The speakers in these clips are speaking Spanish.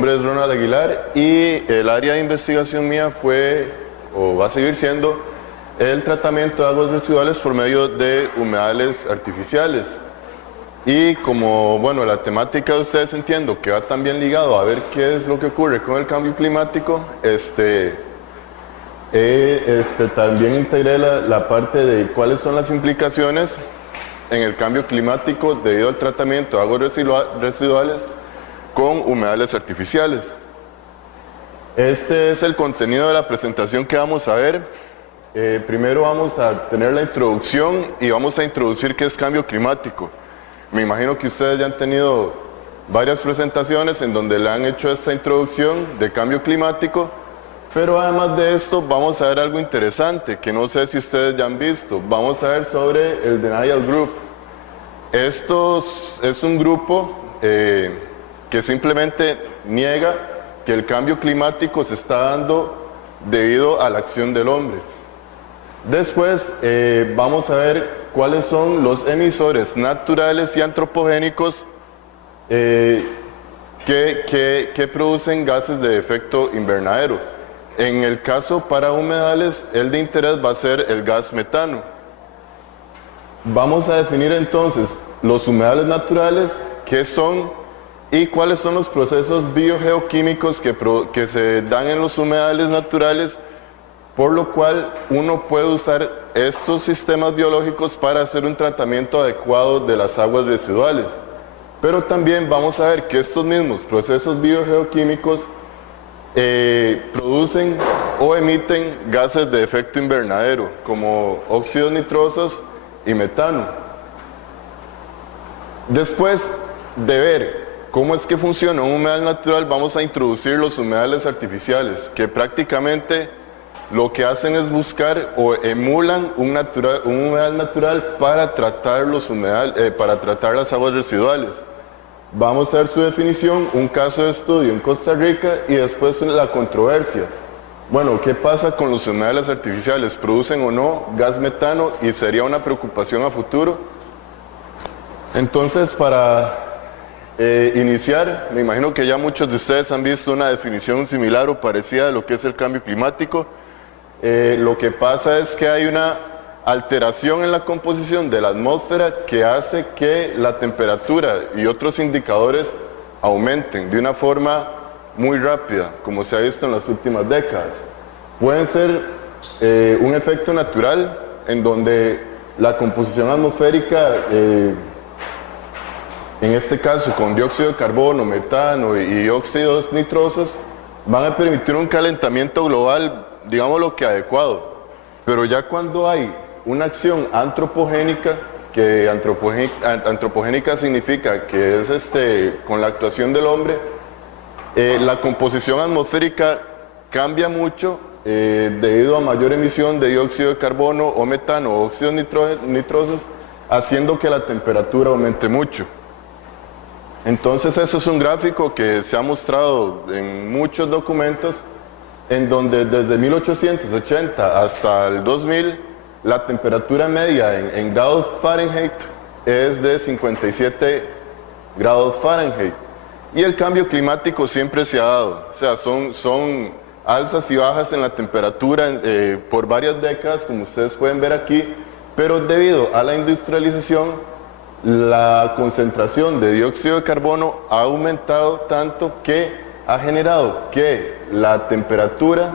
nombre es Ronald Aguilar y el área de investigación mía fue, o va a seguir siendo, el tratamiento de aguas residuales por medio de humedales artificiales. Y como, bueno, la temática de ustedes entiendo que va también ligado a ver qué es lo que ocurre con el cambio climático, también integré la parte de cuáles son las implicaciones en el cambio climático debido al tratamiento de aguas residuales con humedales artificiales. Este es el contenido de la presentación que vamos a ver. Primero vamos a tener la introducción y vamos a introducir qué es cambio climático. Me imagino que ustedes ya han tenido varias presentaciones en donde le han hecho esta introducción de cambio climático, pero además de esto vamos a ver algo interesante que no sé si ustedes ya han visto. Vamos a ver sobre el Denial Group. Esto es un grupo que simplemente niega que el cambio climático se está dando debido a la acción del hombre. Después vamos a ver cuáles son los emisores naturales y antropogénicos que producen gases de efecto invernadero. En el caso para humedales, el de interés va a ser el gas metano. Vamos a definir entonces los humedales naturales, qué son y cuáles son los procesos biogeoquímicos que se dan en los humedales naturales, por lo cual uno puede usar estos sistemas biológicos para hacer un tratamiento adecuado de las aguas residuales. Pero también vamos a ver que estos mismos procesos biogeoquímicos producen o emiten gases de efecto invernadero, como óxidos nitrosos y metano. Después de ver cómo es que funciona un humedal natural, vamos a introducir los humedales artificiales, que prácticamente lo que hacen es buscar o emulan un humedal natural para tratar para tratar las aguas residuales. Vamos a ver su definición, un caso de estudio en Costa Rica y después la controversia. Bueno, ¿qué pasa con los humedales artificiales? ¿Producen o no gas metano? Y sería una preocupación a futuro. Entonces, para iniciar, me imagino que ya muchos de ustedes han visto una definición similar o parecida de lo que es el cambio climático. Lo que pasa es que hay una alteración en la composición de la atmósfera que hace que la temperatura y otros indicadores aumenten de una forma muy rápida, como se ha visto en las últimas décadas. Pueden ser un efecto natural en donde la composición atmosférica, en este caso con dióxido de carbono, metano y óxidos nitrosos, van a permitir un calentamiento global, digámoslo que adecuado. Pero ya cuando hay una acción antropogénica, que antropogénica significa que es con la actuación del hombre, la composición atmosférica cambia mucho debido a mayor emisión de dióxido de carbono o metano o óxidos nitrosos, haciendo que la temperatura aumente mucho. Entonces ese es un gráfico que se ha mostrado en muchos documentos, en donde desde 1880 hasta el 2000 la temperatura media en grados Fahrenheit es de 57 grados Fahrenheit. Y el cambio climático siempre se ha dado, o sea, son alzas y bajas en la temperatura por varias décadas, como ustedes pueden ver aquí, pero debido a la industrialización, la concentración de dióxido de carbono ha aumentado tanto que ha generado que la temperatura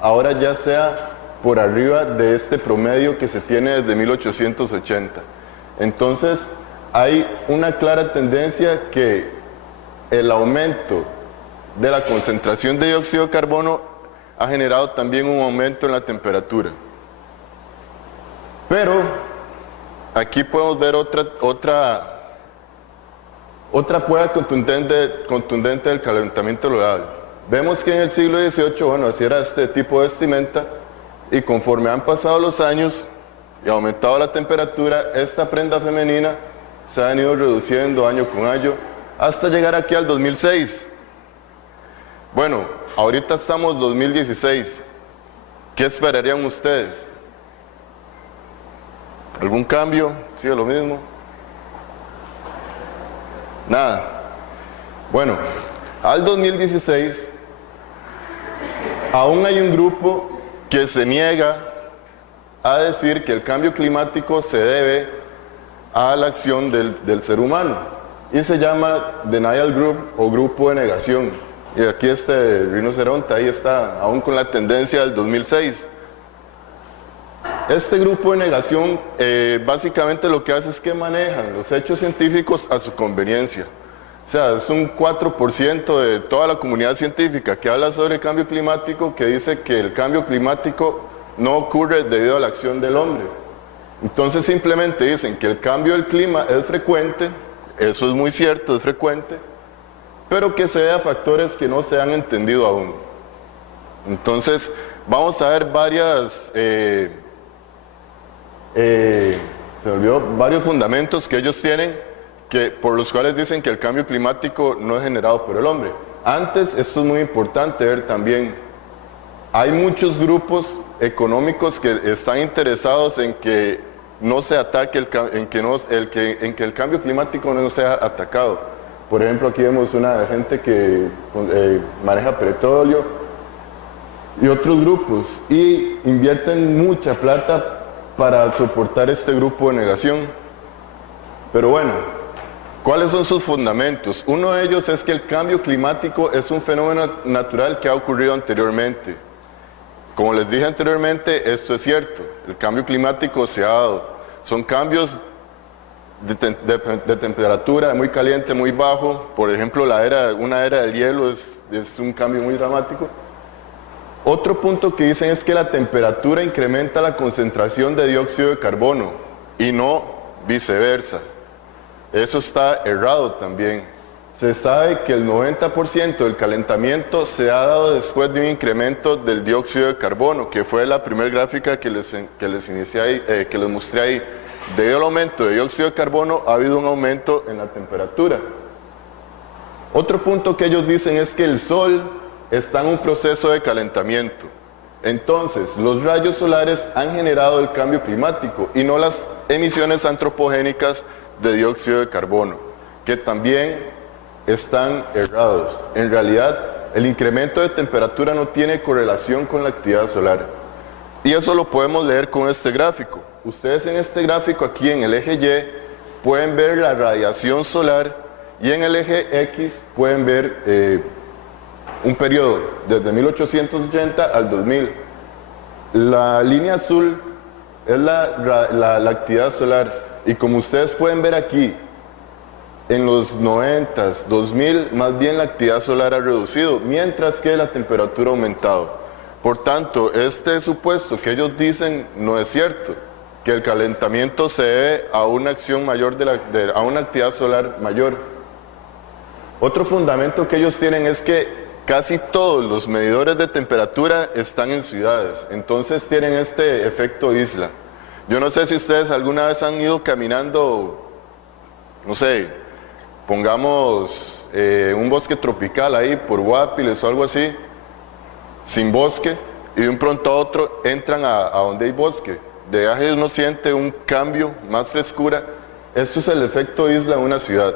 ahora ya sea por arriba de este promedio que se tiene desde 1880. Entonces, hay una clara tendencia que el aumento de la concentración de dióxido de carbono ha generado también un aumento en la temperatura. Pero aquí podemos ver otra prueba contundente del calentamiento global. Vemos que en el siglo XVIII, bueno, así era este tipo de vestimenta, y conforme han pasado los años y ha aumentado la temperatura, esta prenda femenina se ha venido reduciendo año con año hasta llegar aquí al 2006. Bueno, ahorita estamos 2016. ¿Qué esperarían ustedes? ¿Algún cambio? ¿Sigue lo mismo? Nada. Bueno, Al 2016, aún hay un grupo que se niega a decir que el cambio climático se debe a la acción del ser humano, y se llama Denial Group o grupo de negación. Y aquí este rinoceronte ahí está, aún con la tendencia del 2006. Este grupo de negación básicamente lo que hace es que manejan los hechos científicos a su conveniencia. O sea, es un 4% de toda la comunidad científica que habla sobre el cambio climático, que dice que el cambio climático no ocurre debido a la acción del hombre. Entonces simplemente dicen que el cambio del clima es frecuente, eso es muy cierto, es frecuente, pero que se debe a factores que no se han entendido aún. Entonces vamos a ver varios fundamentos que ellos tienen, por los cuales dicen que el cambio climático no es generado por el hombre. Antes, esto es muy importante ver también, hay muchos grupos económicos que están interesados en que no se ataque en que el cambio climático no sea atacado. Por ejemplo, aquí vemos una gente que maneja petróleo y otros grupos, y invierten mucha plata para soportar este grupo de negación. Pero bueno, ¿cuáles son sus fundamentos? Uno de ellos es que el cambio climático es un fenómeno natural que ha ocurrido anteriormente. Como les dije anteriormente, esto es cierto, el cambio climático se ha dado. Son cambios de temperatura muy caliente, muy bajo. Por ejemplo, una era del hielo es un cambio muy dramático. Otro punto que dicen es que la temperatura incrementa la concentración de dióxido de carbono y no viceversa. Eso está errado también. Se sabe que el 90% del calentamiento se ha dado después de un incremento del dióxido de carbono, que fue la primera gráfica que les mostré ahí. Debido al aumento de dióxido de carbono ha habido un aumento en la temperatura. Otro punto que ellos dicen es que el Sol está en un proceso de calentamiento. Entonces, los rayos solares han generado el cambio climático y no las emisiones antropogénicas de dióxido de carbono, que también están errados. En realidad, el incremento de temperatura no tiene correlación con la actividad solar. Y eso lo podemos leer con este gráfico. Ustedes en este gráfico aquí en el eje Y pueden ver la radiación solar, y en el eje X pueden ver un periodo desde 1880 al 2000. La línea azul es la actividad solar, y como ustedes pueden ver aquí, en los 90s, 2000, más bien la actividad solar ha reducido, mientras que la temperatura ha aumentado. Por tanto, este supuesto que ellos dicen no es cierto, que el calentamiento se debe a una acción mayor a una actividad solar mayor. Otro fundamento que ellos tienen es que casi todos los medidores de temperatura están en ciudades, entonces tienen este efecto isla. Yo no sé si ustedes alguna vez han ido caminando, no sé, pongamos un bosque tropical ahí por Guapiles o algo así, sin bosque, y de un pronto a otro entran a donde hay bosque. De viaje uno siente un cambio, más frescura. Esto es el efecto isla de una ciudad.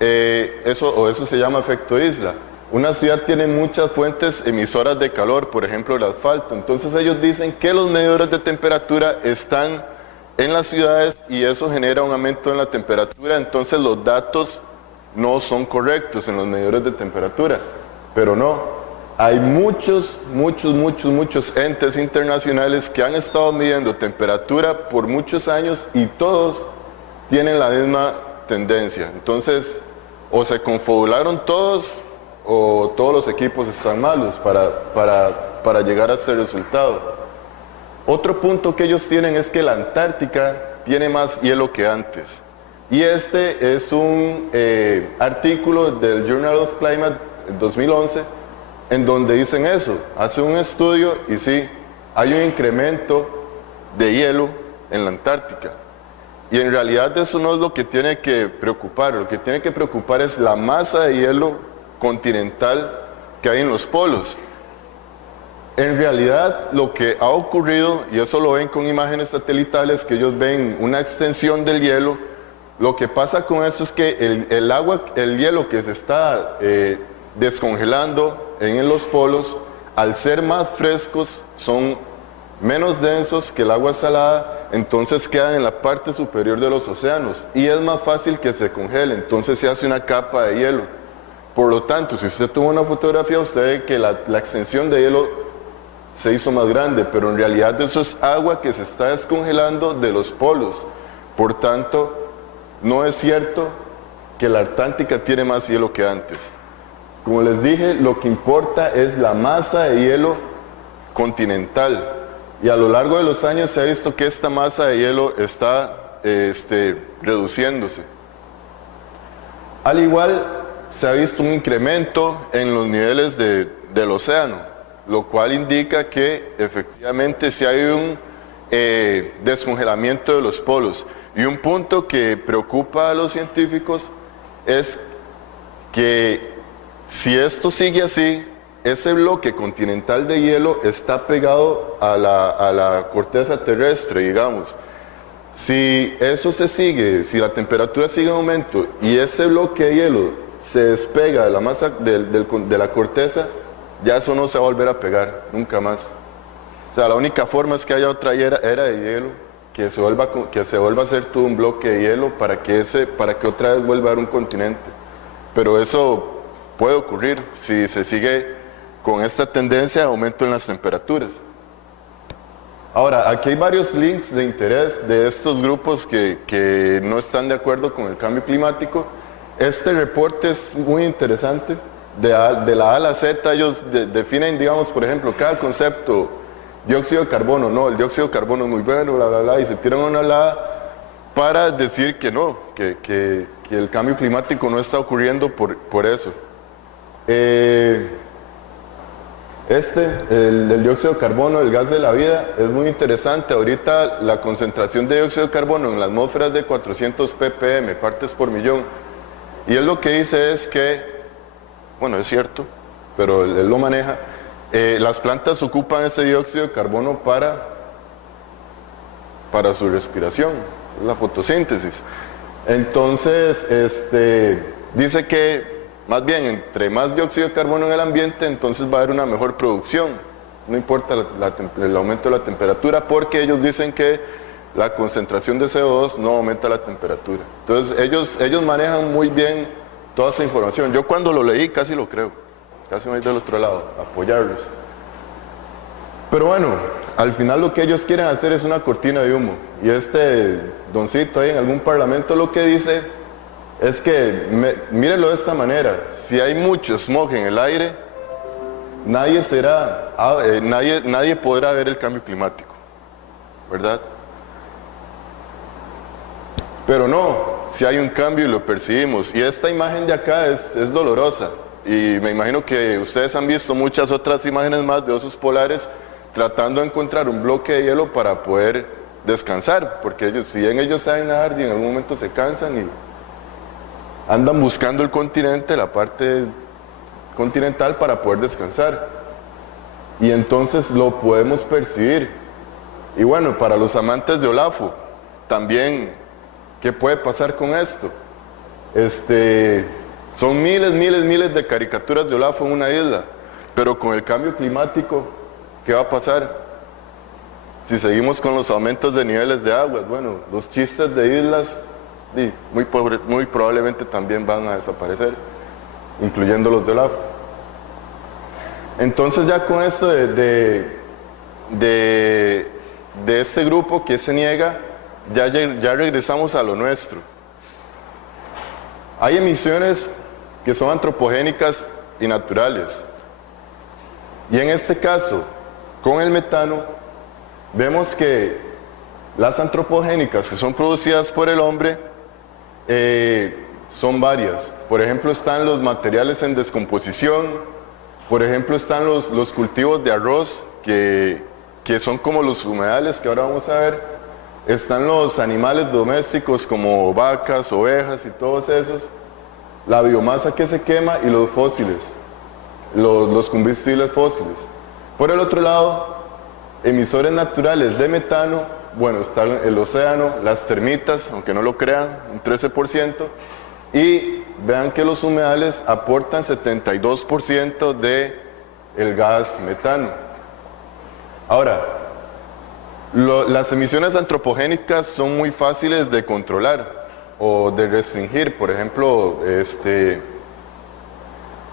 Eso se llama efecto isla. Una ciudad tiene muchas fuentes emisoras de calor, por ejemplo el asfalto. Entonces ellos dicen que los medidores de temperatura están en las ciudades y eso genera un aumento en la temperatura. Entonces los datos no son correctos en los medidores de temperatura. Pero no, hay muchos entes internacionales que han estado midiendo temperatura por muchos años y todos tienen la misma tendencia. Entonces, o se confabularon todos o todos los equipos están malos para llegar a ese resultado. Otro punto que ellos tienen es que la Antártica tiene más hielo que antes. Y este es un artículo del Journal of Climate 2011 en donde dicen eso. Hace un estudio y sí, hay un incremento de hielo en la Antártica. Y en realidad eso no es lo que tiene que preocupar. Lo que tiene que preocupar es la masa de hielo continental que hay en los polos. En realidad lo que ha ocurrido, y eso lo ven con imágenes satelitales, que ellos ven una extensión del hielo. Lo que pasa con eso es que el hielo que se está descongelando en los polos, al ser más frescos, son menos densos que el agua salada, entonces quedan en la parte superior de los océanos y es más fácil que se congele, entonces se hace una capa de hielo. Por lo tanto, si usted toma una fotografía, usted ve que la extensión de hielo se hizo más grande, pero en realidad eso es agua que se está descongelando de los polos. Por tanto, no es cierto que la Antártica tiene más hielo que antes. Como les dije, lo que importa es la masa de hielo continental. Y a lo largo de los años se ha visto que esta masa de hielo está reduciéndose. Al igual, se ha visto un incremento en los niveles del océano, lo cual indica que efectivamente sí hay un descongelamiento de los polos. Y un punto que preocupa a los científicos es que si esto sigue así, ese bloque continental de hielo está pegado a la corteza terrestre, digamos. Si eso se sigue, si la temperatura sigue en aumento y ese bloque de hielo se despega de la masa de la corteza, ya eso no se va a volver a pegar, nunca más. O sea, la única forma es que haya otra era de hielo, que se vuelva a hacer todo un bloque de hielo para que otra vez vuelva a haber un continente. Pero eso puede ocurrir si se sigue con esta tendencia de aumento en las temperaturas. Ahora, aquí hay varios links de interés de estos grupos que no están de acuerdo con el cambio climático. Este reporte es muy interesante. De la A a la Z ellos definen, digamos, por ejemplo, cada concepto. Dióxido de carbono, no, el dióxido de carbono es muy bueno, bla, bla, bla, y se tiran una lada para decir que no, que el cambio climático no está ocurriendo por eso. El dióxido de carbono, el gas de la vida, es muy interesante. Ahorita la concentración de dióxido de carbono en la atmósfera es de 400 ppm, partes por millón. Y él lo que dice es que, bueno, es cierto, pero él lo maneja, las plantas ocupan ese dióxido de carbono para su respiración, la fotosíntesis. Entonces, dice que más bien, entre más dióxido de carbono en el ambiente, entonces va a haber una mejor producción. No importa el aumento de la temperatura, porque ellos dicen que la concentración de CO2 no aumenta la temperatura. Entonces, ellos manejan muy bien toda esa información. Yo cuando lo leí casi lo creo. Casi me voy del otro lado, a apoyarlos. Pero bueno, al final lo que ellos quieren hacer es una cortina de humo. Y este doncito ahí en algún parlamento lo que dice es que, mírenlo de esta manera, si hay mucho smog en el aire, nadie podrá ver el cambio climático, ¿verdad? Pero no, si hay un cambio y lo percibimos, y esta imagen de acá es dolorosa, y me imagino que ustedes han visto muchas otras imágenes más de osos polares tratando de encontrar un bloque de hielo para poder descansar, porque si bien ellos saben nadar y en algún momento se cansan y andan buscando el continente, la parte continental, para poder descansar. Y entonces lo podemos percibir. Y bueno, para los amantes de Olafo, también, ¿qué puede pasar con esto? Son miles de caricaturas de Olafo en una isla, pero con el cambio climático, ¿qué va a pasar? Si seguimos con los aumentos de niveles de agua, bueno, los chistes de islas muy probablemente también van a desaparecer, incluyendo los de Olafo. Entonces ya con esto de este grupo que se niega, ya regresamos a lo nuestro. Hay emisiones que son antropogénicas y naturales. Y en este caso, con el metano, vemos que las antropogénicas que son producidas por el hombre son varias. Por ejemplo, están los materiales en descomposición, por ejemplo, están los cultivos de arroz, que son como los humedales que ahora vamos a ver. Están los animales domésticos como vacas, ovejas y todos esos, la biomasa que se quema y los fósiles, los combustibles fósiles. Por el otro lado, emisores naturales de metano, bueno, está el océano, las termitas, aunque no lo crean, un 13%, y vean que los humedales aportan 72% del gas metano. Ahora, las emisiones antropogénicas son muy fáciles de controlar o de restringir. Por ejemplo,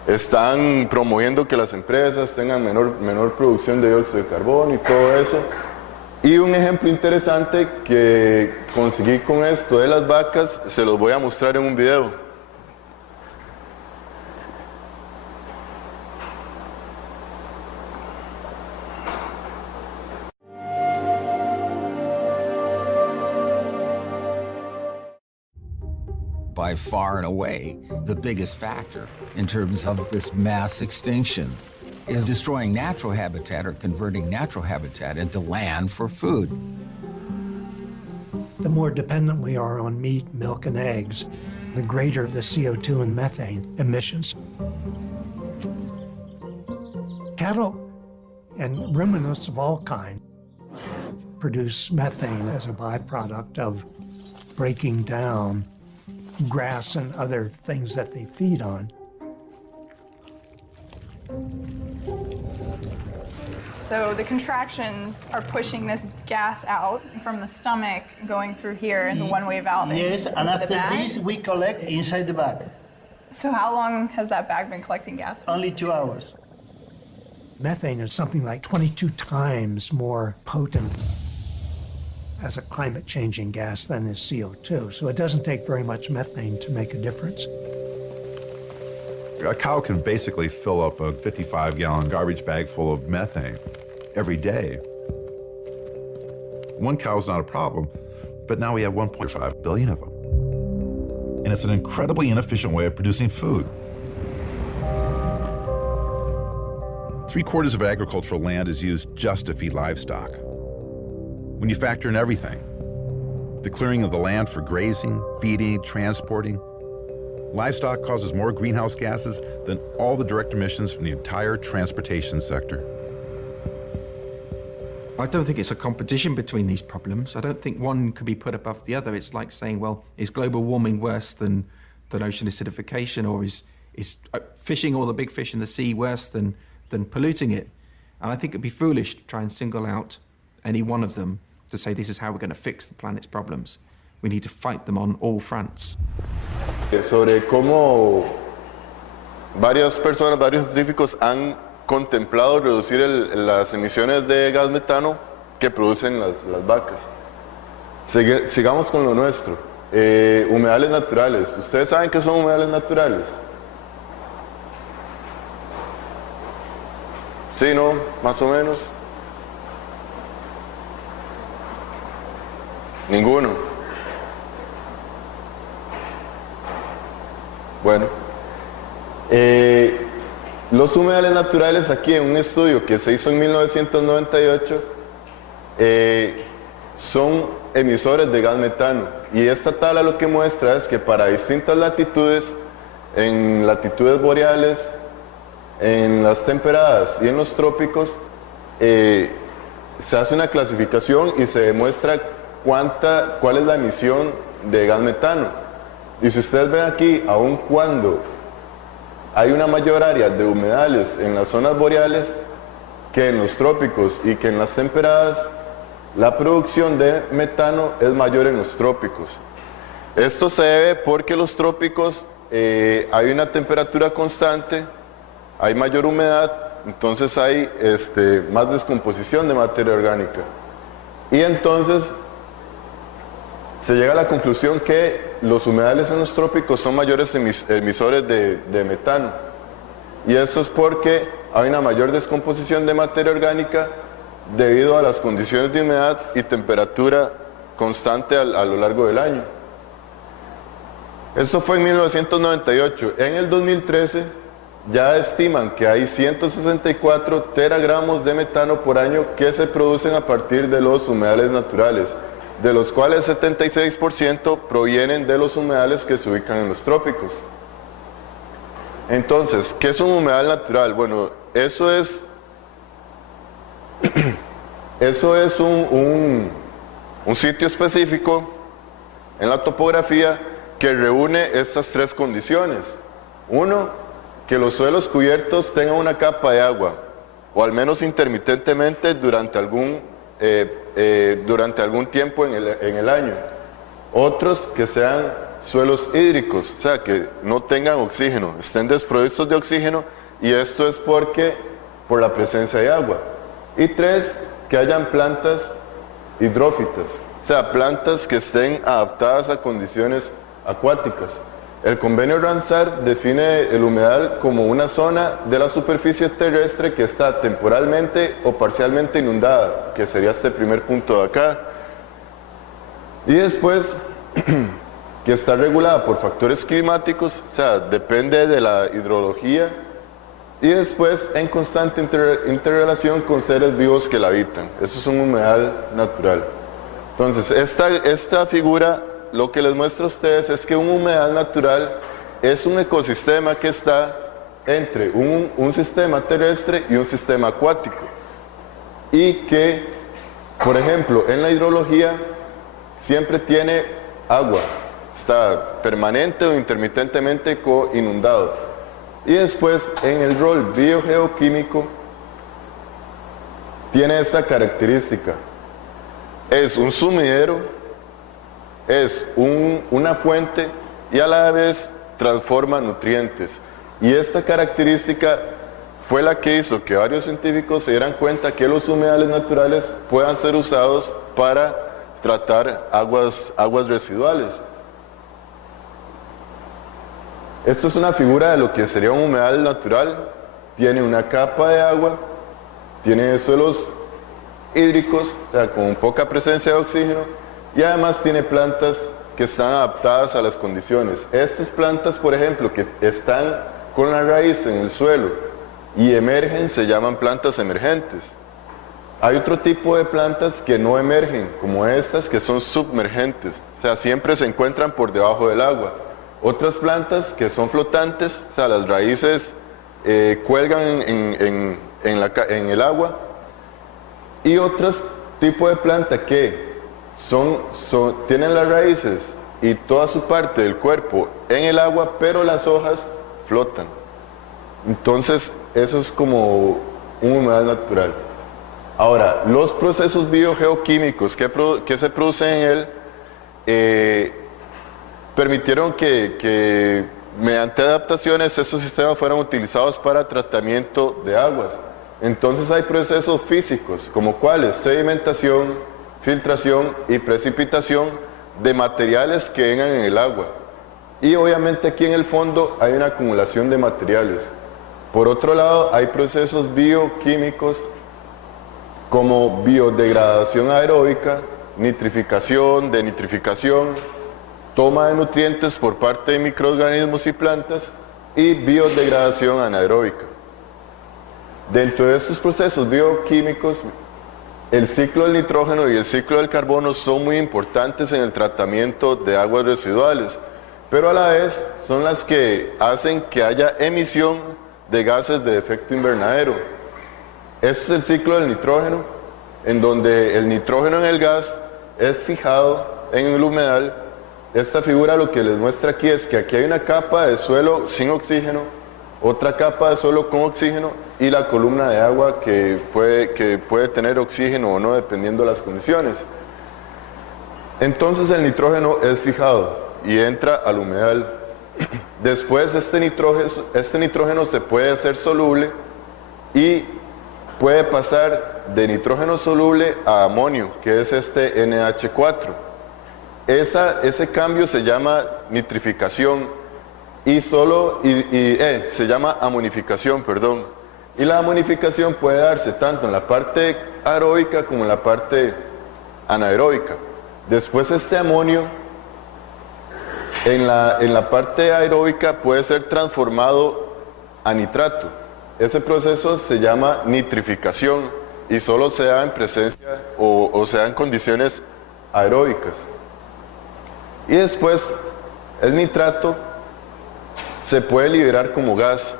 están promoviendo que las empresas tengan menor producción de dióxido de carbono y todo eso. Y un ejemplo interesante que conseguí con esto de las vacas, se los voy a mostrar en un video. By far and away, the biggest factor in terms of this mass extinction is destroying natural habitat or converting natural habitat into land for food. The more dependent we are on meat, milk, and eggs, the greater the CO2 and methane emissions. Cattle and ruminants of all kinds produce methane as a byproduct of breaking down grass and other things that they feed on. So the contractions are pushing this gas out from the stomach, going through here in the one-way valve. Yes, and into the after bag. this, we collect inside the bag. So how long has that bag been collecting gas? Only 2 hours. Methane is something like 22 times more potent as a climate-changing gas than is CO2. So it doesn't take very much methane to make a difference. A cow can basically fill up a 55-gallon garbage bag full of methane every day. One cow's not a problem, but now we have 1.5 billion of them. And it's an incredibly inefficient way of producing food. 3/4 of agricultural land is used just to feed livestock. When you factor in everything, the clearing of the land for grazing, feeding, transporting, livestock causes more greenhouse gases than all the direct emissions from the entire transportation sector. I don't think it's a competition between these problems. I don't think one could be put above the other. It's like saying, well, is global warming worse than ocean acidification, or is fishing all the big fish in the sea worse than polluting it? And I think it'd be foolish to try and single out any one of them to say this is how we're going to fix the planet's problems. We need to fight them on all fronts. Sobre cómo varias personas, varios científicos han contemplado reducir las emisiones de gas metano que producen las vacas. Sigamos con lo nuestro. Humedales naturales. ¿Ustedes saben qué son humedales naturales? Sí, ¿no? Más o menos. Ninguno. Bueno, los humedales naturales, aquí en un estudio que se hizo en 1998, son emisores de gas metano, y esta tabla lo que muestra es que para distintas latitudes, en latitudes boreales, en las temperadas y en los trópicos, se hace una clasificación y se demuestra cuál es la emisión de gas metano. Y si ustedes ven aquí, aun cuando hay una mayor área de humedales en las zonas boreales que en los trópicos y que en las temperadas, la producción de metano es mayor en los trópicos. Esto se debe porque en los trópicos hay una temperatura constante, hay mayor humedad, entonces hay más descomposición de materia orgánica. Y entonces se llega a la conclusión que los humedales en los trópicos son mayores emisores de metano. Y eso es porque hay una mayor descomposición de materia orgánica debido a las condiciones de humedad y temperatura constante a lo largo del año. Esto fue en 1998. En el 2013 ya estiman que hay 164 teragramos de metano por año que se producen a partir de los humedales naturales, de los cuales 76% provienen de los humedales que se ubican en los trópicos. Entonces, ¿qué es un humedal natural? Bueno, eso es un sitio específico en la topografía que reúne estas tres condiciones. Uno, que los suelos cubiertos tengan una capa de agua, o al menos intermitentemente durante algún tiempo en el año. Otros, que sean suelos hídricos, o sea, que no tengan oxígeno, estén desprovistos de oxígeno, y esto es por la presencia de agua. Y tres, que hayan plantas hidrófitas, o sea, plantas que estén adaptadas a condiciones acuáticas. El convenio Ramsar define el humedal como una zona de la superficie terrestre que está temporalmente o parcialmente inundada, que sería este primer punto de acá. Y después, que está regulada por factores climáticos, o sea, depende de la hidrología, y después en constante interrelación con seres vivos que la habitan. Eso es un humedal natural. Entonces, esta figura lo que les muestra a ustedes es que un humedal natural es un ecosistema que está entre un sistema terrestre y un sistema acuático. Y que, por ejemplo, en la hidrología siempre tiene agua, está permanente o intermitentemente inundado. Y después, en el rol biogeoquímico, tiene esta característica. Es un sumidero, es una fuente y a la vez transforma nutrientes. Y esta característica fue la que hizo que varios científicos se dieran cuenta que los humedales naturales puedan ser usados para tratar aguas residuales. Esto es una figura de lo que sería un humedal natural. Tiene una capa de agua, tiene suelos hídricos, o sea, con poca presencia de oxígeno, y además tiene plantas que están adaptadas a las condiciones. Estas plantas, por ejemplo, que están con la raíz en el suelo y emergen, se llaman plantas emergentes. Hay otro tipo de plantas que no emergen, como estas, que son submergentes, o sea, siempre se encuentran por debajo del agua. Otras plantas que son flotantes, o sea, las raíces cuelgan en el agua. Y otros tipos de planta que tienen las raíces y toda su parte del cuerpo en el agua, pero las hojas flotan. Entonces, eso es como un humedal natural. Ahora, los procesos biogeoquímicos que se producen en él permitieron que mediante adaptaciones estos sistemas fueran utilizados para tratamiento de aguas. Entonces hay procesos físicos, como cuáles: sedimentación, filtración y precipitación de materiales que vengan en el agua. Y obviamente aquí en el fondo hay una acumulación de materiales. Por otro lado, hay procesos bioquímicos como biodegradación aeróbica, nitrificación, denitrificación, toma de nutrientes por parte de microorganismos y plantas, y biodegradación anaeróbica. Dentro de estos procesos bioquímicos, el ciclo del nitrógeno y el ciclo del carbono son muy importantes en el tratamiento de aguas residuales, pero a la vez son las que hacen que haya emisión de gases de efecto invernadero. Este es el ciclo del nitrógeno, en donde el nitrógeno en el gas es fijado en el humedal. Esta figura lo que les muestra aquí es que aquí hay una capa de suelo sin oxígeno, otra capa de suelo con oxígeno y la columna de agua que puede tener oxígeno o no, dependiendo de las condiciones. Entonces el nitrógeno es fijado y entra al humedal. Después este nitrógeno se puede hacer soluble y puede pasar de nitrógeno soluble a amonio, que es este NH4. Ese cambio se llama nitrificación se llama amonificación, perdón. Y la amonificación puede darse tanto en la parte aeróbica como en la parte anaeróbica. Después este amonio en la parte aeróbica puede ser transformado a nitrato. Ese proceso se llama nitrificación y solo se da en presencia o se da en condiciones aeróbicas. Y después el nitrato se puede liberar como gas.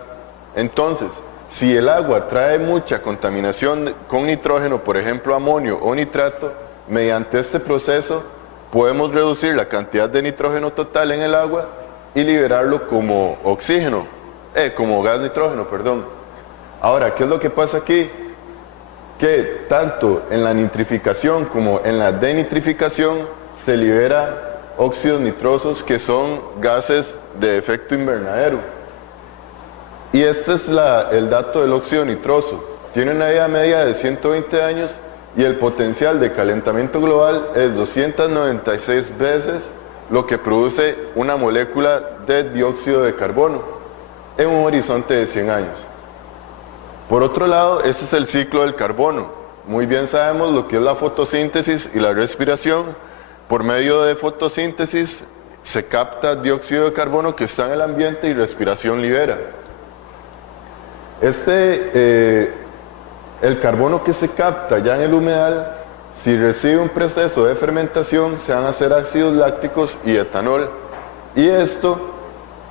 Entonces, si el agua trae mucha contaminación con nitrógeno, por ejemplo amonio o nitrato, mediante este proceso podemos reducir la cantidad de nitrógeno total en el agua y liberarlo como oxígeno, como gas nitrógeno, perdón. Ahora, ¿qué es lo que pasa aquí? Que tanto en la nitrificación como en la denitrificación se libera óxidos nitrosos, que son gases de efecto invernadero. Y este es el dato del óxido nitroso. Tiene una vida media de 120 años y el potencial de calentamiento global es 296 veces lo que produce una molécula de dióxido de carbono en un horizonte de 100 años. Por otro lado, ese es el ciclo del carbono. Muy bien sabemos lo que es la fotosíntesis y la respiración. Por medio de fotosíntesis se capta dióxido de carbono que está en el ambiente y respiración libera. El carbono que se capta ya en el humedal, si recibe un proceso de fermentación, se van a hacer ácidos lácticos y etanol. Y esto,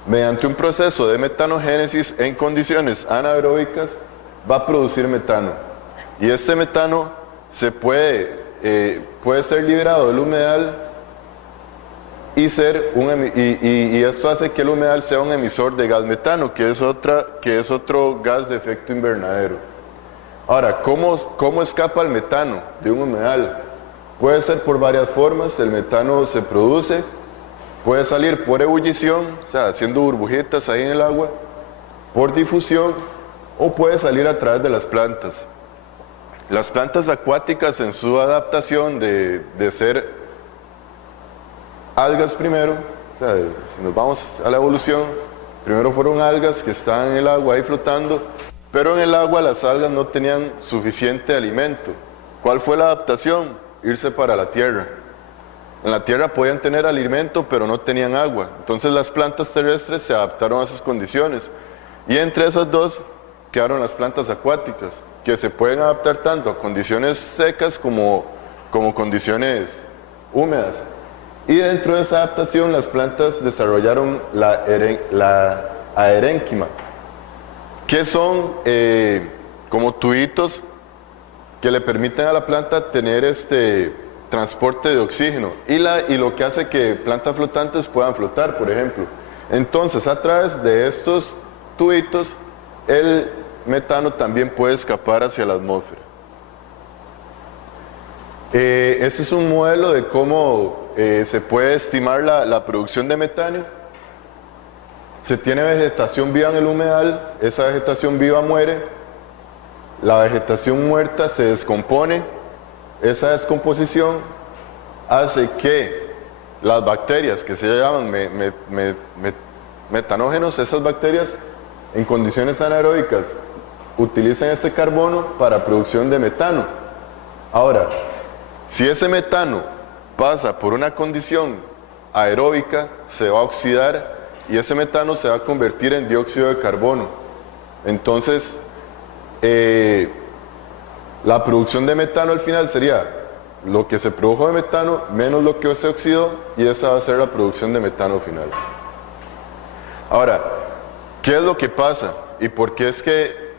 mediante un proceso de metanogénesis en condiciones anaeróbicas, va a producir metano. Y este metano puede ser liberado del humedal y esto hace que el humedal sea un emisor de gas metano, que es otro gas de efecto invernadero. Ahora, ¿cómo escapa el metano de un humedal? Puede ser por varias formas. El metano se produce, puede salir por ebullición, o sea, haciendo burbujitas ahí en el agua, por difusión, o puede salir a través de las plantas. Las plantas acuáticas, en su adaptación de ser algas primero, o sea, si nos vamos a la evolución, primero fueron algas que estaban en el agua ahí flotando, pero en el agua las algas no tenían suficiente alimento. ¿Cuál fue la adaptación? Irse para la tierra. En la tierra podían tener alimento, pero no tenían agua. Entonces las plantas terrestres se adaptaron a esas condiciones. Y entre esas dos quedaron las plantas acuáticas, que se pueden adaptar tanto a condiciones secas como condiciones húmedas. Y dentro de esa adaptación las plantas desarrollaron la aerénquima, que son como tubitos que le permiten a la planta tener transporte de oxígeno y lo que hace que plantas flotantes puedan flotar, por ejemplo. Entonces, a través de estos tubitos, el metano también puede escapar hacia la atmósfera. Este es un modelo de cómo se puede estimar la producción de metano. Se tiene vegetación viva en el humedal, esa vegetación viva muere, la vegetación muerta se descompone, esa descomposición hace que las bacterias que se llaman metanógenos, esas bacterias en condiciones anaeróbicas utilicen este carbono para producción de metano. Ahora, si ese metano pasa por una condición aeróbica, se va a oxidar y ese metano se va a convertir en dióxido de carbono. Entonces, la producción de metano al final sería lo que se produjo de metano menos lo que se oxidó, y esa va a ser la producción de metano final. Ahora, ¿qué es lo que pasa? ¿Y por qué es que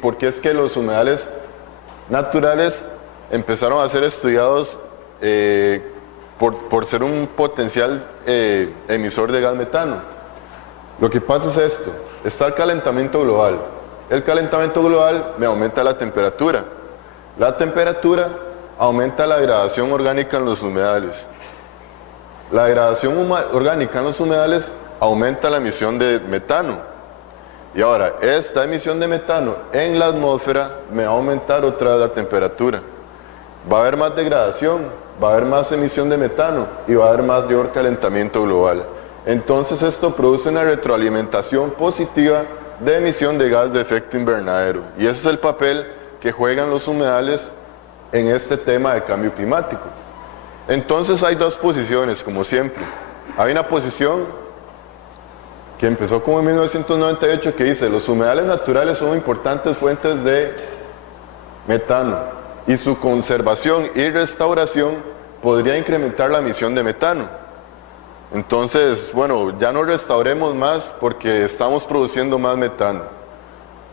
por qué es que los humedales naturales empezaron a ser estudiados por ser un potencial emisor de gas metano? Lo que pasa es esto: está el calentamiento global. El calentamiento global me aumenta la temperatura. La temperatura aumenta la degradación orgánica en los humedales. La degradación orgánica en los humedales aumenta la emisión de metano. Y ahora, esta emisión de metano en la atmósfera me va a aumentar otra vez la temperatura. Va a haber más degradación, va a haber más emisión de metano y va a haber mayor calentamiento global. Entonces esto produce una retroalimentación positiva de emisión de gas de efecto invernadero. Y ese es el papel que juegan los humedales en este tema de cambio climático. Entonces hay dos posiciones, como siempre. Hay una posición que empezó como en 1998, que dice: los humedales naturales son importantes fuentes de metano y su conservación y restauración podría incrementar la emisión de metano. Entonces, bueno, ya no restauremos más porque estamos produciendo más metano.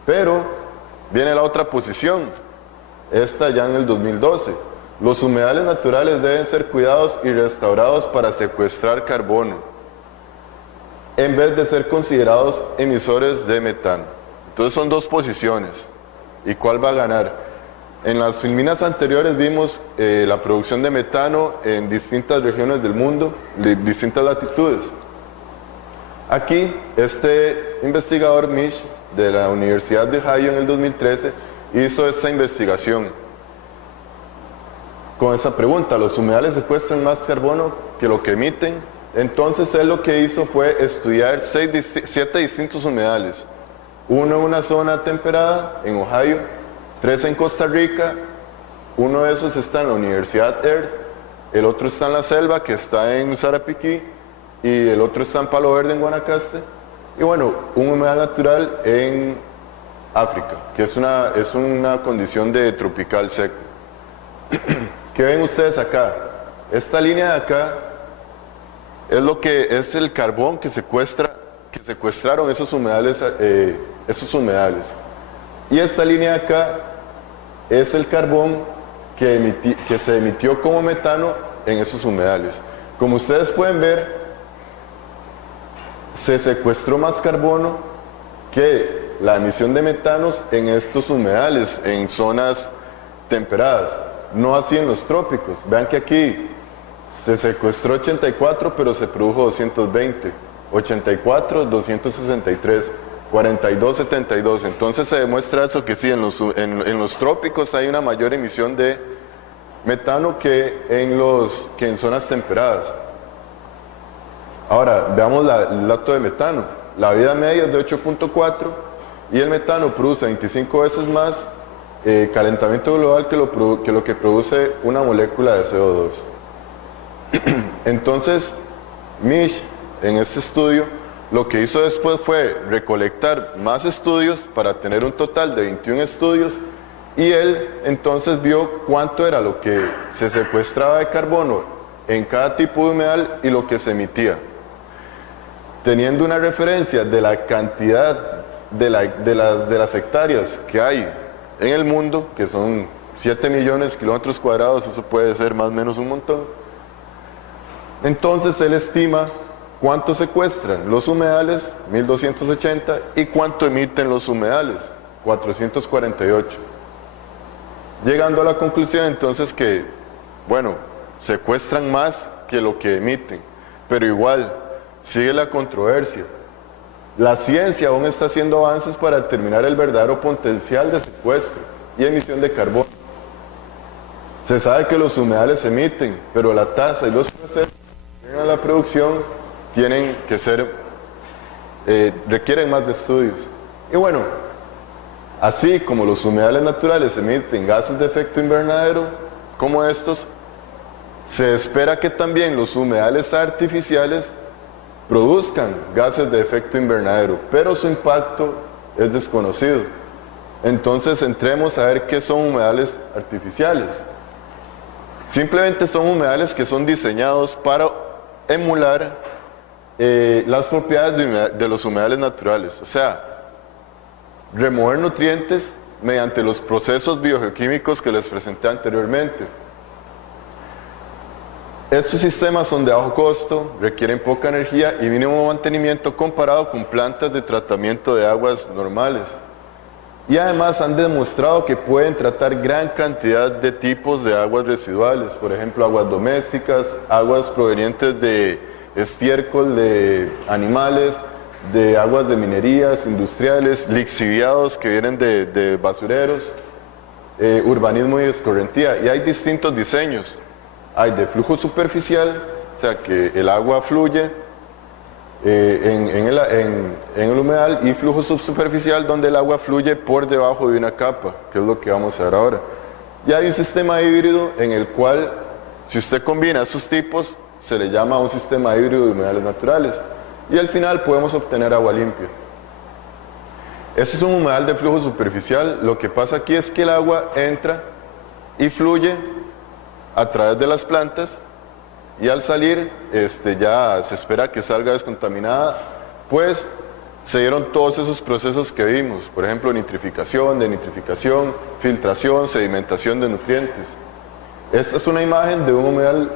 Pero viene la otra posición, esta ya en el 2012, Los humedales naturales deben ser cuidados y restaurados para secuestrar carbono, en vez de ser considerados emisores de metano. Entonces son dos posiciones. ¿Y cuál va a ganar? En las filminas anteriores vimos la producción de metano en distintas regiones del mundo, de distintas latitudes. Aquí, este investigador Misch, de la Universidad de Ohio en el 2013, hizo esa investigación con esa pregunta: ¿los humedales secuestran más carbono que lo que emiten? Entonces él lo que hizo fue estudiar 7 distintos humedales, uno en una zona temperada en Ohio, 3 en Costa Rica, uno de esos está en la Universidad Earth, el otro está en la selva, que está en Sarapiquí, y el otro está en Palo Verde, en Guanacaste, y bueno, un humedal natural en África, que es una condición de tropical seco. ¿Qué ven ustedes acá? Esta línea de acá es lo que es el carbón que secuestraron esos humedales, y esta línea de acá es el carbón que se emitió como metano en esos humedales. Como ustedes pueden ver, se secuestró más carbono que la emisión de metanos en estos humedales, en zonas temperadas, no así en los trópicos. Vean que aquí se secuestró 84, pero se produjo 220, 84, 263, 42, 72. Entonces se demuestra eso, que sí, en los trópicos hay una mayor emisión de metano que en zonas temperadas. Ahora, veamos el dato de metano. La vida media es de 8.4 y el metano produce 25 veces más calentamiento global que lo que produce una molécula de CO2. Entonces, Misch, en este estudio, lo que hizo después fue recolectar más estudios para tener un total de 21 estudios, y él entonces vio cuánto era lo que se secuestraba de carbono en cada tipo de humedal y lo que se emitía. Teniendo una referencia de la cantidad de las hectáreas que hay en el mundo, que son 7 millones de kilómetros cuadrados, eso puede ser más o menos un montón. Entonces él estima cuánto secuestran los humedales, 1280, y cuánto emiten los humedales, 448. Llegando a la conclusión entonces que, bueno, secuestran más que lo que emiten, pero igual sigue la controversia. La ciencia aún está haciendo avances para determinar el verdadero potencial de secuestro y emisión de carbono. Se sabe que los humedales emiten, pero la tasa y los procesos que llegan a la producción tienen que ser, requieren más de estudios. Y bueno, así como los humedales naturales emiten gases de efecto invernadero, como estos, se espera que también los humedales artificiales produzcan gases de efecto invernadero, pero su impacto es desconocido. Entonces entremos a ver qué son humedales artificiales. Simplemente son humedales que son diseñados para emular las propiedades de los humedales naturales, o sea, remover nutrientes mediante los procesos biogeoquímicos que les presenté anteriormente. Estos sistemas son de bajo costo, requieren poca energía y mínimo mantenimiento comparado con plantas de tratamiento de aguas normales. Y además han demostrado que pueden tratar gran cantidad de tipos de aguas residuales, por ejemplo, aguas domésticas, aguas provenientes de estiércol de animales, de aguas de minerías industriales, lixiviados que vienen de basureros, urbanismo y escorrentía. Y hay distintos diseños. Hay de flujo superficial, o sea que el agua fluye en el humedal, y flujo subsuperficial, donde el agua fluye por debajo de una capa, que es lo que vamos a ver ahora. Y hay un sistema híbrido en el cual, si usted combina esos tipos, se le llama un sistema híbrido de humedales naturales, y al final podemos obtener agua limpia. Este es un humedal de flujo superficial. Lo que pasa aquí es que el agua entra y fluye a través de las plantas, y al salir ya se espera que salga descontaminada, pues se dieron todos esos procesos que vimos, por ejemplo nitrificación, denitrificación, filtración, sedimentación de nutrientes. Esta es una imagen de un humedal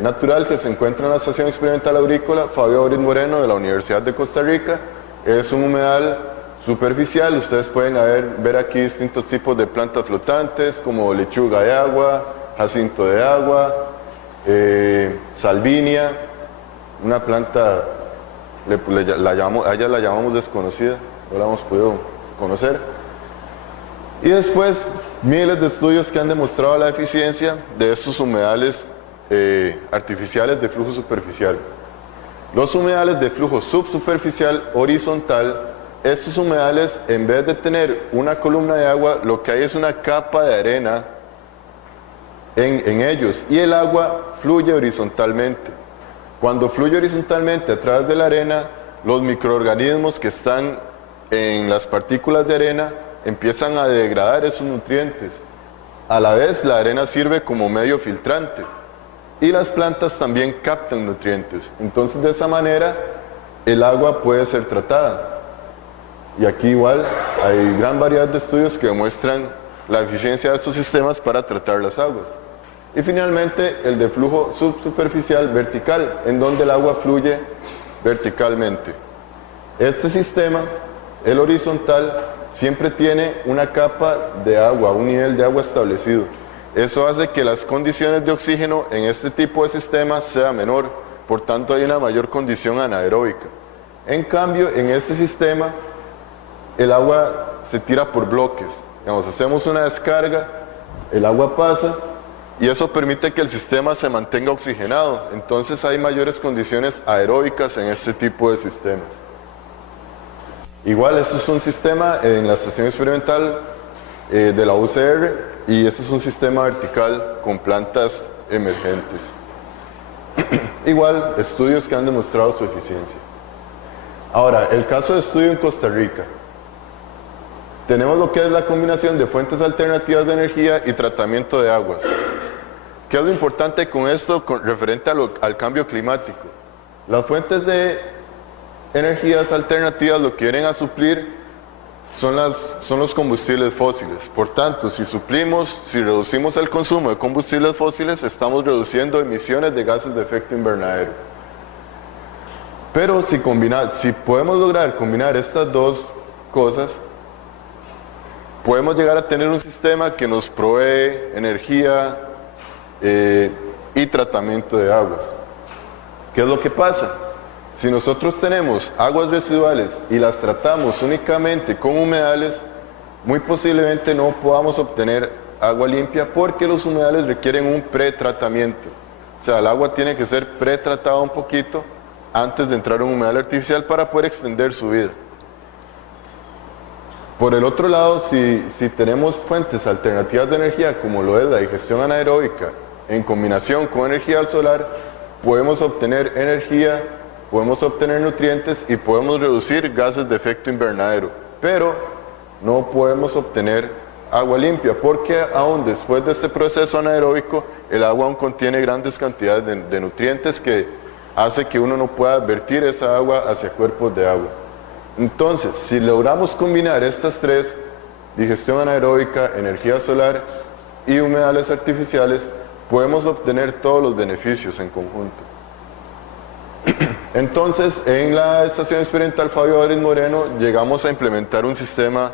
natural que se encuentra en la Estación Experimental Agrícola Fabio Oris Moreno de la Universidad de Costa Rica. Es un humedal superficial. Ustedes pueden ver aquí distintos tipos de plantas flotantes como lechuga de agua, jacinto de agua, salvinia, una planta, a ella la llamamos desconocida, no la hemos podido conocer. Y después, miles de estudios que han demostrado la eficiencia de estos humedales artificiales de flujo superficial. Los humedales de flujo subsuperficial horizontal, estos humedales, en vez de tener una columna de agua, lo que hay es una capa de arena en ellos, y el agua fluye horizontalmente. Cuando fluye horizontalmente a través de la arena, los microorganismos que están en las partículas de arena empiezan a degradar esos nutrientes. A la vez, la arena sirve como medio filtrante y las plantas también captan nutrientes. Entonces, de esa manera, el agua puede ser tratada. Y aquí igual hay gran variedad de estudios que demuestran la eficiencia de estos sistemas para tratar las aguas. Y finalmente, el de flujo subsuperficial vertical, en donde el agua fluye verticalmente. Este sistema, el horizontal, siempre tiene una capa de agua, un nivel de agua establecido. Eso hace que las condiciones de oxígeno en este tipo de sistemas sea menor, por tanto hay una mayor condición anaeróbica. En cambio, en este sistema, el agua se tira por bloques. Digamos, hacemos una descarga, el agua pasa, y eso permite que el sistema se mantenga oxigenado. Entonces hay mayores condiciones aeróbicas en este tipo de sistemas. Igual, este es un sistema en la estación experimental de la UCR, y este es un sistema vertical con plantas emergentes. Igual, estudios que han demostrado su eficiencia. Ahora, el caso de estudio en Costa Rica. Tenemos lo que es la combinación de fuentes alternativas de energía y tratamiento de aguas. ¿Qué es lo importante con esto referente al cambio climático? Las fuentes de energías alternativas lo que vienen a suplir son los combustibles fósiles. Por tanto, si reducimos el consumo de combustibles fósiles, estamos reduciendo emisiones de gases de efecto invernadero. Pero si podemos lograr combinar estas dos cosas, podemos llegar a tener un sistema que nos provee energía y tratamiento de aguas. ¿Qué es lo que pasa? Si nosotros tenemos aguas residuales y las tratamos únicamente con humedales, muy posiblemente no podamos obtener agua limpia porque los humedales requieren un pretratamiento. O sea, el agua tiene que ser pretratada un poquito antes de entrar en un humedal artificial para poder extender su vida. Por el otro lado, si tenemos fuentes alternativas de energía, como lo es la digestión anaeróbica, en combinación con energía solar, podemos obtener energía, podemos obtener nutrientes y podemos reducir gases de efecto invernadero. Pero no podemos obtener agua limpia, porque aún después de este proceso anaeróbico, el agua aún contiene grandes cantidades de nutrientes que hace que uno no pueda vertir esa agua hacia cuerpos de agua. Entonces, si logramos combinar estas tres, digestión anaeróbica, energía solar y humedales artificiales, podemos obtener todos los beneficios en conjunto. Entonces, en la estación experimental Fabio Oris Moreno, llegamos a implementar un sistema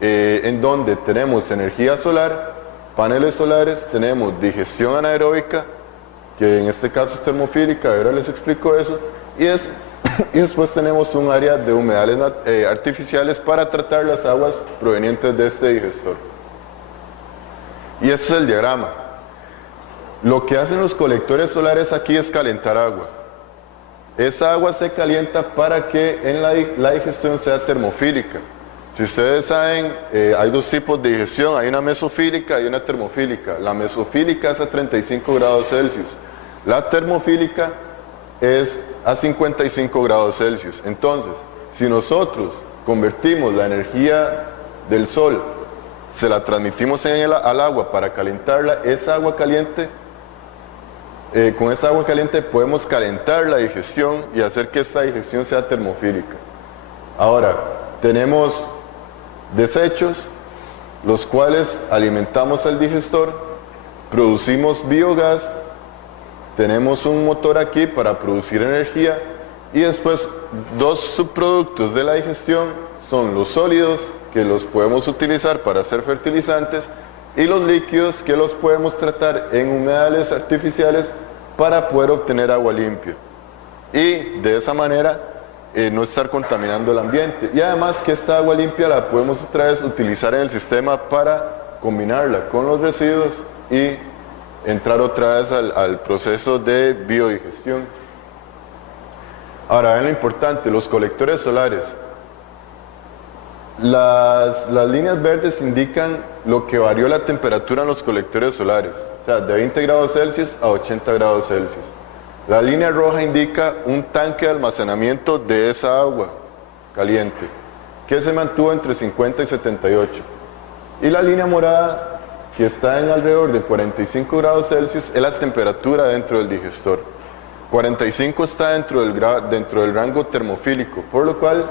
en donde tenemos energía solar, paneles solares, tenemos digestión anaeróbica, que en este caso es termofílica, ahora les explico eso, y después tenemos un área de humedales artificiales para tratar las aguas provenientes de este digestor. Y ese es el diagrama. Lo que hacen los colectores solares aquí es calentar agua. Esa agua se calienta para que en la digestión sea termofílica. Si ustedes saben, hay dos tipos de digestión, hay una mesofílica y una termofílica. La mesofílica es a 35 grados Celsius. La termofílica es a 55 grados Celsius. Entonces, si nosotros convertimos la energía del sol, se la transmitimos al agua para calentarla, esa agua caliente, con esa agua caliente podemos calentar la digestión y hacer que esta digestión sea termofílica. Ahora, tenemos desechos, los cuales alimentamos al digestor, producimos biogás, tenemos un motor aquí para producir energía y después dos subproductos de la digestión son los sólidos, que los podemos utilizar para hacer fertilizantes, y los líquidos, que los podemos tratar en humedales artificiales para poder obtener agua limpia y de esa manera no estar contaminando el ambiente. Y además que esta agua limpia la podemos otra vez utilizar en el sistema para combinarla con los residuos y entrar otra vez al proceso de biodigestión. Ahora ven lo importante, los colectores solares. Las líneas verdes indican lo que varió la temperatura en los colectores solares, o sea, de 20 grados Celsius a 80 grados Celsius. La línea roja indica un tanque de almacenamiento de esa agua caliente, que se mantuvo entre 50 y 78. Y la línea morada, que está en alrededor de 45 grados Celsius, es la temperatura dentro del digestor. 45 está dentro del rango termofílico, por lo cual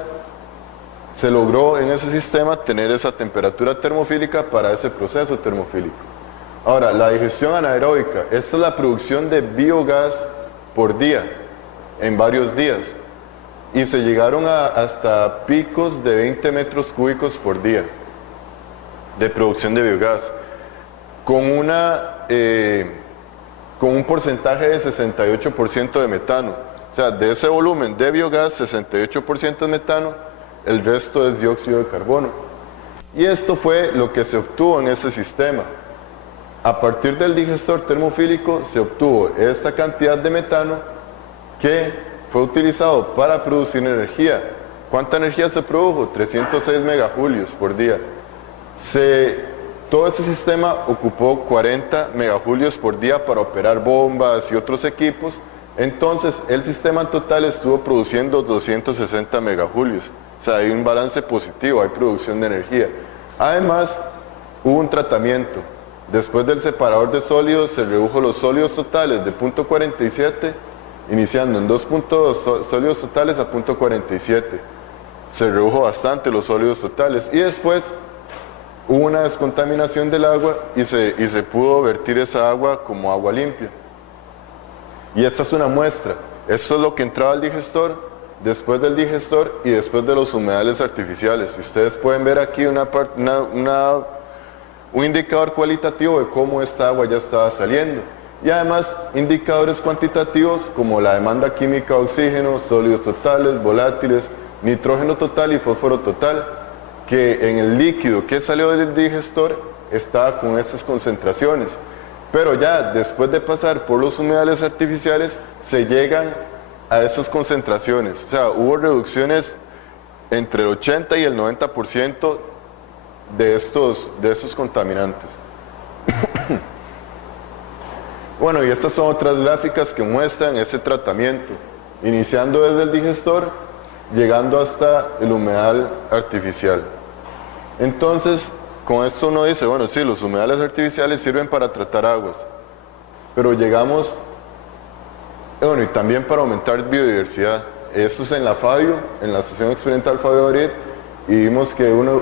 se logró en ese sistema tener esa temperatura termofílica para ese proceso termofílico. Ahora, la digestión anaeróbica, esta es la producción de biogás por día, en varios días, y se llegaron hasta picos de 20 metros cúbicos por día de producción de biogás, con un porcentaje de 68% de metano. O sea, de ese volumen de biogás, 68% es metano, el resto es dióxido de carbono. Y esto fue lo que se obtuvo en ese sistema. A partir del digestor termofílico se obtuvo esta cantidad de metano que fue utilizado para producir energía. ¿Cuánta energía se produjo? 306 megajulios por día. Todo este sistema ocupó 40 megajulios por día para operar bombas y otros equipos. Entonces el sistema en total estuvo produciendo 260 megajulios. O sea, hay un balance positivo, hay producción de energía. Además, hubo un tratamiento. Después del separador de sólidos, se redujo los sólidos totales de 0.47, iniciando en 2.2 sólidos totales a 0.47. Se redujo bastante los sólidos totales. Y después hubo una descontaminación del agua y se pudo vertir esa agua como agua limpia. Y esta es una muestra. Esto es lo que entraba al digestor, después del digestor y después de los humedales artificiales. Y ustedes pueden ver aquí un indicador cualitativo de cómo esta agua ya estaba saliendo. Y además indicadores cuantitativos como la demanda química de oxígeno, sólidos totales, volátiles, nitrógeno total y fósforo total, que en el líquido que salió del digestor estaba con estas concentraciones. Pero ya después de pasar por los humedales artificiales se llegan a esas concentraciones. O sea, hubo reducciones entre el 80 y el 90% de estos contaminantes. Bueno, y estas son otras gráficas que muestran ese tratamiento, iniciando desde el digestor, llegando hasta el humedal artificial. Entonces, con esto uno dice, bueno, sí, los humedales artificiales sirven para tratar aguas, pero llegamos, bueno, y también para aumentar biodiversidad. Esto es en la FABIO, en la Estación Experimental Fabio Abril, y vimos que uno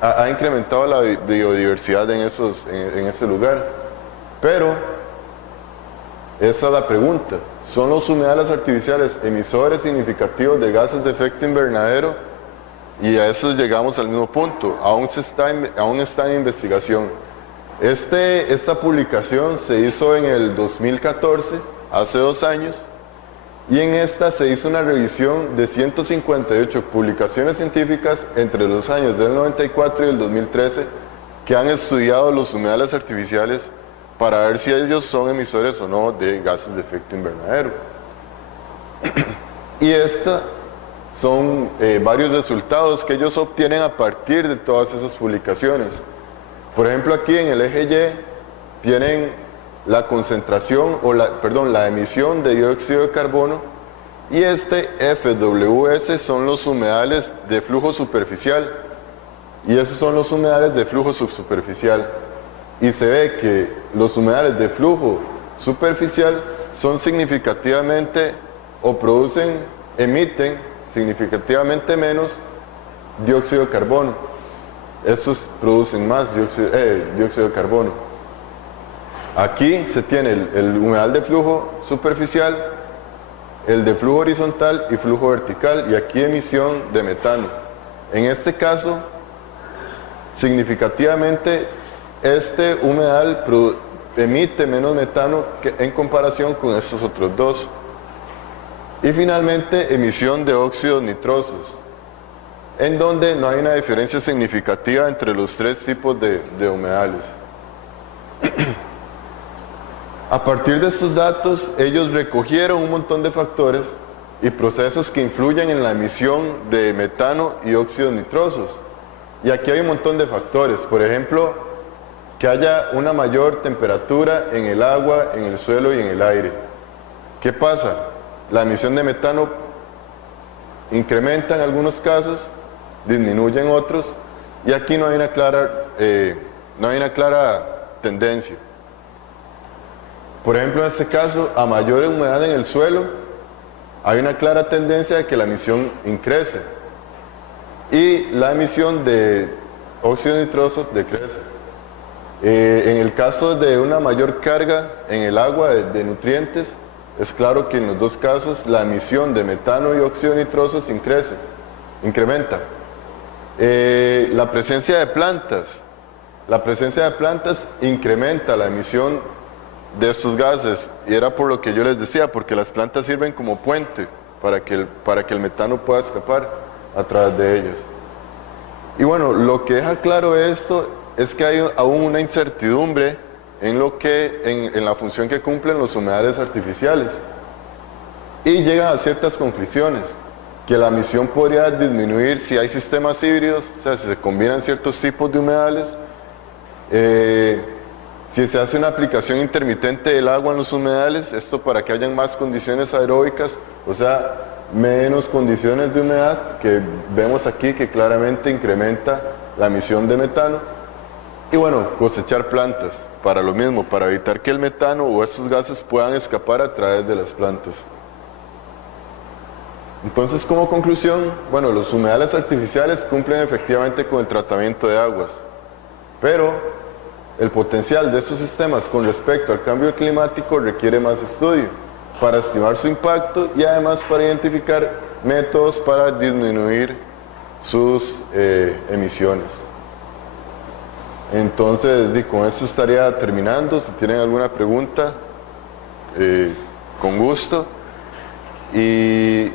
ha incrementado la biodiversidad en ese lugar. Pero esa es la pregunta: ¿son los humedales artificiales emisores significativos de gases de efecto invernadero? Y a eso llegamos al mismo punto, aún está en investigación. Esta publicación se hizo en el 2014, hace 2 años, y en esta se hizo una revisión de 158 publicaciones científicas entre los años del 94 y el 2013 que han estudiado los humedales artificiales para ver si ellos son emisores o no de gases de efecto invernadero. Y son varios resultados que ellos obtienen a partir de todas esas publicaciones. Por ejemplo, aquí en el eje Y tienen la concentración la emisión de dióxido de carbono, y FWS son los humedales de flujo superficial y esos son los humedales de flujo subsuperficial. Y se ve que los humedales de flujo superficial son significativamente emiten significativamente menos dióxido de carbono. Estos producen más dióxido de carbono. Aquí se tiene el humedal de flujo superficial, el de flujo horizontal y flujo vertical, y aquí emisión de metano. En este caso, significativamente, este humedal emite menos metano en comparación con estos otros dos. Y finalmente, emisión de óxidos nitrosos, en donde no hay una diferencia significativa entre los tres tipos de humedales. A partir de estos datos, ellos recogieron un montón de factores y procesos que influyen en la emisión de metano y óxidos nitrosos. Y aquí hay un montón de factores, por ejemplo, que haya una mayor temperatura en el agua, en el suelo y en el aire. ¿Qué pasa? La emisión de metano incrementa en algunos casos, disminuye en otros, y aquí no hay una clara tendencia. Por ejemplo, en este caso, a mayor humedad en el suelo, hay una clara tendencia de que la emisión increce y la emisión de óxidos nitrosos decrece. En el caso de una mayor carga en el agua de nutrientes, es claro que en los dos casos la emisión de metano y óxidos nitrosos incrementa. La presencia de plantas incrementa la emisión de estos gases, y era por lo que yo les decía, porque las plantas sirven como puente para que el metano pueda escapar a través de ellas. Y bueno, lo que deja claro esto es que hay aún una incertidumbre en la función que cumplen los humedales artificiales, y llegan a ciertas conclusiones, que la emisión podría disminuir si hay sistemas híbridos, o sea, si se combinan ciertos tipos de humedales, si se hace una aplicación intermitente del agua en los humedales, esto para que hayan más condiciones aeróbicas, o sea, menos condiciones de humedad, que vemos aquí que claramente incrementa la emisión de metano. Y bueno, cosechar plantas para lo mismo, para evitar que el metano o estos gases puedan escapar a través de las plantas. Entonces, como conclusión, bueno, los humedales artificiales cumplen efectivamente con el tratamiento de aguas, pero el potencial de estos sistemas con respecto al cambio climático requiere más estudio para estimar su impacto y además para identificar métodos para disminuir sus emisiones. Entonces, con esto estaría terminando. Si tienen alguna pregunta, con gusto. Y